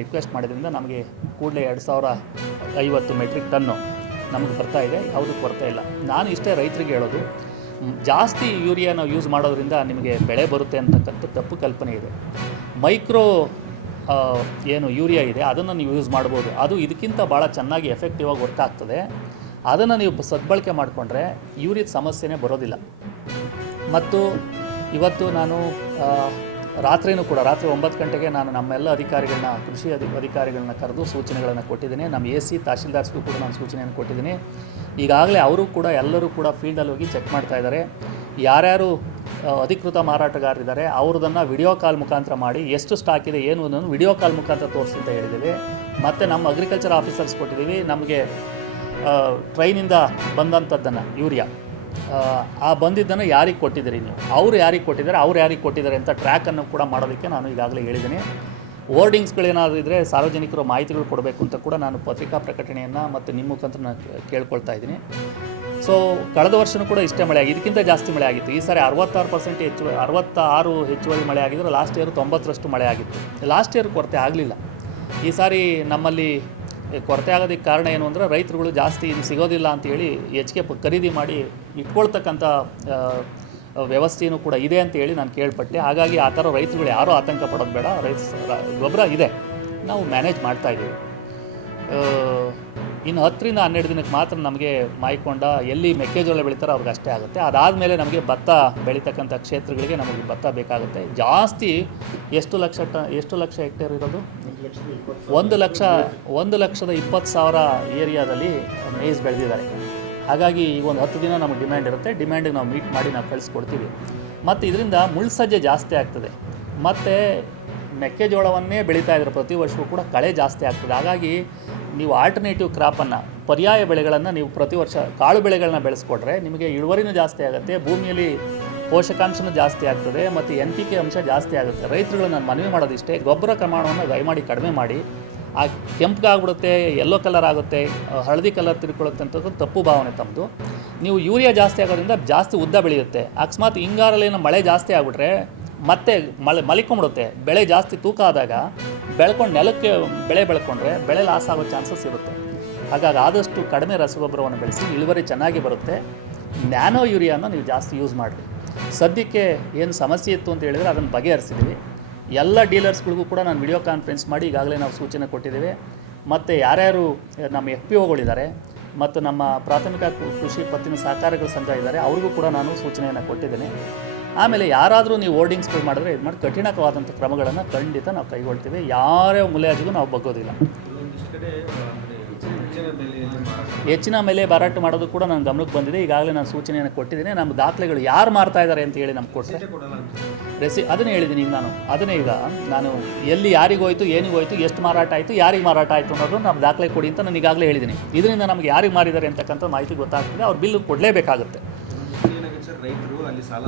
Request ಮಾಡಿದ್ರಿಂದ ನಮಗೆ ಕೂಡಲೇ 2050 ಮೆಟ್ರಿಕ್ ಟನ್ನು ನಮಗೆ ಬರ್ತಾ ಇದೆ. ಯಾವುದೂ ಕೊರತೆ ಇಲ್ಲ. ನಾನು ಇಷ್ಟೇ ರೈತರಿಗೆ ಹೇಳೋದು, ಜಾಸ್ತಿ ಯೂರಿಯಾ ನಾವು ಯೂಸ್ ಮಾಡೋದ್ರಿಂದ ನಿಮಗೆ ಬೆಳೆ ಬರುತ್ತೆ ಅಂತಕ್ಕಂಥ ತಪ್ಪು ಕಲ್ಪನೆ ಇದೆ. ಮೈಕ್ರೋ ಏನು ಯೂರಿಯಾ ಇದೆ ಅದನ್ನು ನೀವು ಯೂಸ್ ಮಾಡ್ಬೋದು. ಅದು ಇದಕ್ಕಿಂತ ಭಾಳ ಚೆನ್ನಾಗಿ ಎಫೆಕ್ಟಿವ್ ಆಗಿ ವರ್ಕ್ ಆಗ್ತದೆ. ಅದನ್ನು ನೀವು ಸದ್ಬಳಕೆ ಮಾಡಿಕೊಂಡ್ರೆ ಯೂರಿಯದ ಸಮಸ್ಯೆನೇ ಬರೋದಿಲ್ಲ. ಮತ್ತು ಇವತ್ತು ನಾನು ರಾತ್ರಿನೂ ಕೂಡ ರಾತ್ರಿ 9 ಗಂಟೆಗೆ ನಾನು ನಮ್ಮೆಲ್ಲ ಅಧಿಕಾರಿಗಳನ್ನ, ಕೃಷಿ ಅಧಿಕಾರಿಗಳನ್ನ ಕರೆದು ಸೂಚನೆಗಳನ್ನು ಕೊಟ್ಟಿದ್ದೀನಿ. ನಮ್ಮ AC ತಹಶೀಲ್ದಾರ್ಸ್ಗೂ ಕೂಡ ನಾನು ಸೂಚನೆಯನ್ನು ಕೊಟ್ಟಿದ್ದೀನಿ. ಈಗಾಗಲೇ ಅವರು ಕೂಡ ಎಲ್ಲರೂ ಕೂಡ ಫೀಲ್ಡಲ್ಲಿ ಹೋಗಿ ಚೆಕ್ ಮಾಡ್ತಾ ಇದ್ದಾರೆ. ಯಾರ್ಯಾರು ಅಧಿಕೃತ ಮಾರಾಟಗಾರರಿದ್ದಾರೆ ಅವ್ರದನ್ನು ವಿಡಿಯೋ ಕಾಲ್ ಮುಖಾಂತರ ಮಾಡಿ ಎಷ್ಟು ಸ್ಟಾಕ್ ಇದೆ ಏನು ಅನ್ನೋದು ವಿಡಿಯೋ ಕಾಲ್ ಮುಖಾಂತರ ತೋರಿಸಿ ಅಂತ ಹೇಳಿದ್ದೀವಿ. ಮತ್ತು ನಮ್ಮ ಅಗ್ರಿಕಲ್ಚರ್ ಆಫೀಸರ್ಸ್ ಕೊಟ್ಟಿದ್ದೀವಿ. ನಮಗೆ ಟ್ರೈನಿಂದ ಬಂದಂಥದ್ದನ್ನು ಯೂರಿಯಾ ಆ ಬಂದಿದ್ದನ್ನು ಯಾರಿಗೆ ಕೊಟ್ಟಿದ್ದೀರಿ ನೀವು, ಅವ್ರು ಯಾರಿಗೆ ಕೊಟ್ಟಿದ್ದಾರೆ, ಅವ್ರು ಯಾರಿಗೆ ಕೊಟ್ಟಿದ್ದಾರೆ ಅಂತ ಟ್ರ್ಯಾಕನ್ನು ಕೂಡ ಮಾಡೋದಕ್ಕೆ ನಾನು ಈಗಾಗಲೇ ಹೇಳಿದ್ದೀನಿ. ಹೋರ್ಡಿಂಗ್ಸ್ಗಳೇನಾದರೂ ಇದ್ದರೆ ಸಾರ್ವಜನಿಕರು ಮಾಹಿತಿಗಳು ಕೊಡಬೇಕು ಅಂತ ಕೂಡ ನಾನು ಪತ್ರಿಕಾ ಪ್ರಕಟಣೆಯನ್ನು ಮತ್ತು ನಿಮ್ಮ ಮುಖಾಂತರ ನಾನು ಕೇಳ್ಕೊಳ್ತಾ ಇದ್ದೀನಿ. ಸೊ ಕಳೆದ ವರ್ಷವೂ ಕೂಡ ಇಷ್ಟೇ ಮಳೆ ಆಗಿದೆ, ಇದಕ್ಕಿಂತ ಜಾಸ್ತಿ ಮಳೆ ಆಗಿತ್ತು. ಈ ಸಾರಿ 66% 66 ಹೆಚ್ಚುವರಿ ಮಳೆ ಆಗಿದ್ದರೆ ಲಾಸ್ಟ್ ಇಯರ್ 90ರಷ್ಟು ಮಳೆ ಆಗಿತ್ತು. ಲಾಸ್ಟ್ ಇಯರ್ ಕೊರತೆ ಆಗಲಿಲ್ಲ. ಈ ಸಾರಿ ನಮ್ಮಲ್ಲಿ ಕೊರತೆ ಆಗೋದಕ್ಕೆ ಕಾರಣ ಏನು ಅಂದರೆ ರೈತರುಗಳು ಜಾಸ್ತಿ ಇದು ಸಿಗೋದಿಲ್ಲ ಅಂತೇಳಿ ಹೆಚ್ಚಿಗೆ ಖರೀದಿ ಮಾಡಿ ಇಟ್ಕೊಳ್ತಕ್ಕಂಥ ವ್ಯವಸ್ಥೆಯೂ ಕೂಡ ಇದೆ ಅಂತೇಳಿ ನಾನು ಕೇಳ್ಪಟ್ಟೆ. ಹಾಗಾಗಿ ಆ ಥರ ರೈತರುಗಳು ಯಾರೂ ಆತಂಕ ಪಡೋದು ಬೇಡ. ಗೊಬ್ಬರ ಇದೆ, ನಾವು ಮ್ಯಾನೇಜ್ ಮಾಡ್ತಾಯಿದ್ದೀವಿ. ಇನ್ನು 10ರಿಂದ 12 ದಿನಕ್ಕೆ ಮಾತ್ರ ನಮಗೆ ಮಾಯ್ಕೊಂಡ ಎಲ್ಲಿ ಮೆಕ್ಕೆಜೋಳ ಬೆಳೀತಾರೋ ಅವ್ರಿಗೆ ಅಷ್ಟೇ ಆಗುತ್ತೆ. ಅದಾದಮೇಲೆ ನಮಗೆ ಭತ್ತ ಬೆಳೀತಕ್ಕಂಥ ಕ್ಷೇತ್ರಗಳಿಗೆ ನಮಗೆ ಭತ್ತ ಬೇಕಾಗುತ್ತೆ. ಜಾಸ್ತಿ ಎಷ್ಟು ಲಕ್ಷ ಹೆಕ್ಟೇರ್ ಇರೋದು? 1,20,000 ಏರಿಯಾದಲ್ಲಿ ಮೇಯ್ಸ್ ಬೆಳೆದಿದ್ದಾರೆ. ಹಾಗಾಗಿ ಈಗ ಒಂದು 10 ದಿನ ನಮಗೆ ಡಿಮ್ಯಾಂಡ್ ಇರುತ್ತೆ. ಡಿಮ್ಯಾಂಡಿಗೆ ನಾವು ಮೀಟ್ ಮಾಡಿ ನಾವು ಕಳಿಸ್ಕೊಡ್ತೀವಿ. ಮತ್ತು ಇದರಿಂದ ಮುಳ್ಸಜ್ಜೆ ಜಾಸ್ತಿ ಆಗ್ತದೆ. ಮತ್ತು ಮೆಕ್ಕೆಜೋಳವನ್ನೇ ಬೆಳೀತಾ ಇದ್ದಾರೆ ಪ್ರತಿ ವರ್ಷವೂ ಕೂಡ ಕಳೆ ಜಾಸ್ತಿ ಆಗ್ತದೆ. ಹಾಗಾಗಿ ನೀವು ಆಲ್ಟರ್ನೇಟಿವ್ ಕ್ರಾಪನ್ನು, ಪರ್ಯಾಯ ಬೆಳೆಗಳನ್ನು ನೀವು ಪ್ರತಿ ವರ್ಷ ಕಾಳು ಬೆಳೆಗಳನ್ನ ಬೆಳೆಸ್ಕೊಟ್ರೆ ನಿಮಗೆ ಇಳುವರಿನೂ ಜಾಸ್ತಿ ಆಗುತ್ತೆ, ಭೂಮಿಯಲ್ಲಿ ಪೋಷಕಾಂಶನೂ ಜಾಸ್ತಿ ಆಗ್ತದೆ, ಮತ್ತು NPK ಅಂಶ ಜಾಸ್ತಿ ಆಗುತ್ತೆ. ರೈತರುಗಳು ನಾನು ಮನವಿ ಮಾಡೋದಿಷ್ಟೇ, ಗೊಬ್ಬರ ಪ್ರಮಾಣವನ್ನು ದಯಮಾಡಿ ಕಡಿಮೆ ಮಾಡಿ. ಆ ಕೆಂಪಗಾಗ್ಬಿಡುತ್ತೆ, ಯೆಲ್ಲೋ ಕಲರ್ ಆಗುತ್ತೆ, ಹಳದಿ ಕಲರ್ ತಿರ್ಕೊಳ್ಳುತ್ತೆ ಅಂತದ್ದು ತಪ್ಪು ಭಾವನೆ ತಮ್ಮದು. ನೀವು ಯೂರಿಯಾ ಜಾಸ್ತಿ ಆಗೋದ್ರಿಂದ ಜಾಸ್ತಿ ಉದ್ದ ಬೆಳೆಯುತ್ತೆ. ಅಕಸ್ಮಾತ್ ಹಿಂಗಾರಲ್ಲೇನೋ ಮಳೆ ಜಾಸ್ತಿ ಆಗಿಬಿಟ್ರೆ ಮತ್ತೆ ಮಲಿಕೊಂಬಿಡುತ್ತೆ. ಬೆಳೆ ಜಾಸ್ತಿ ತೂಕ ಆದಾಗ ಬೆಳ್ಕೊಂಡು ನೆಲಕ್ಕೆ ಬೆಳೆ ಬೆಳ್ಕೊಂಡ್ರೆ ಬೆಳೆ ಲಾಸ್ ಆಗೋ ಚಾನ್ಸಸ್ ಇರುತ್ತೆ. ಹಾಗಾಗಿ ಆದಷ್ಟು ಕಡಿಮೆ ರಸಗೊಬ್ಬರವನ್ನು ಬೆಳೆಸಿ, ಇಳುವರಿ ಚೆನ್ನಾಗಿ ಬರುತ್ತೆ. ನ್ಯಾನೋ ಯೂರಿಯಾನ ನೀವು ಜಾಸ್ತಿ ಯೂಸ್ ಮಾಡಿರಿ. ಸದ್ಯಕ್ಕೆ ಏನು ಸಮಸ್ಯೆ ಇತ್ತು ಅಂತ ಹೇಳಿದರೆ ಅದನ್ನು ಬಗೆಹರಿಸಿದ್ದೀವಿ. ಎಲ್ಲ ಡೀಲರ್ಸ್ಗಳಿಗೂ ಕೂಡ ನಾನು ವಿಡಿಯೋ ಕಾನ್ಫರೆನ್ಸ್ ಮಾಡಿ ಈಗಾಗಲೇ ನಾವು ಸೂಚನೆ ಕೊಟ್ಟಿದ್ದೇವೆ. ಮತ್ತು ಯಾರ್ಯಾರು ನಮ್ಮ FPOಗಳಿದ್ದಾರೆ ಮತ್ತು ನಮ್ಮ ಪ್ರಾಥಮಿಕ ಕೃಷಿ ಪತ್ತಿನ ಸಹಕಾರಿಗಳ ಸಂಘ ಇದ್ದಾರೆ ಅವ್ರಿಗೂ ಕೂಡ ನಾನು ಸೂಚನೆಯನ್ನು ಕೊಟ್ಟಿದ್ದೇನೆ. ಆಮೇಲೆ ಯಾರಾದರೂ ನೀವು ಹೋರ್ಡಿಂಗ್ಸ್ಗಳು ಮಾಡಿದ್ರೆ ಇದು ಮಾಡಿ ಕಠಿಣವಾದಂಥ ಕ್ರಮಗಳನ್ನು ಖಂಡಿತ ನಾವು ಕೈಗೊಳ್ತೀವಿ. ಯಾರ್ಯಾವ ಮುಲಾಜಿಗೂ ನಾವು ಬಗ್ಗೋದಿಲ್ಲ. ಹೆಚ್ಚಿನ ಮೇಲೆ ಮಾರಾಟ ಮಾಡೋದು ಕೂಡ ನನ್ನ ಗಮನಕ್ಕೆ ಬಂದಿದೆ. ಈಗಾಗಲೇ ನಾನು ಸೂಚನೆಯನ್ನು ಕೊಟ್ಟಿದ್ದೀನಿ. ನಮ್ಮ ದಾಖಲೆಗಳು ಯಾರು ಮಾರ್ತಾ ಇದ್ದಾರೆ ಅಂತ ಹೇಳಿ ನಮ್ಗೆ ಕೊಟ್ಟರೆ ಅದನ್ನೇ ಹೇಳಿದ್ದೀನಿ. ಈಗ ನಾನು ಎಲ್ಲಿ ಯಾರಿಗೋಯ್ತು, ಏನಿಗೋಯ್ತು, ಎಷ್ಟು ಮಾರಾಟ ಆಯಿತು, ಯಾರಿಗೆ ಮಾರಾಟ ಆಯಿತು ಅನ್ನೋದು ನಮ್ಮ ದಾಖಲೆ ಕೊಡಿ ಅಂತ ನಾನು ಈಗಾಗಲೇ ಹೇಳಿದ್ದೀನಿ. ಇದರಿಂದ ನಮಗೆ ಯಾರಿಗೆ ಮಾರಿದ್ದಾರೆ ಅಂತಕ್ಕಂಥ ಮಾಹಿತಿ ಗೊತ್ತಾಗ್ತದೆ. ಅವ್ರು ಬಿಲ್ಲು ಕೊಡಲೇಬೇಕಾಗುತ್ತೆ. ರೈತರು ಅಲ್ಲಿ ಸಾಲ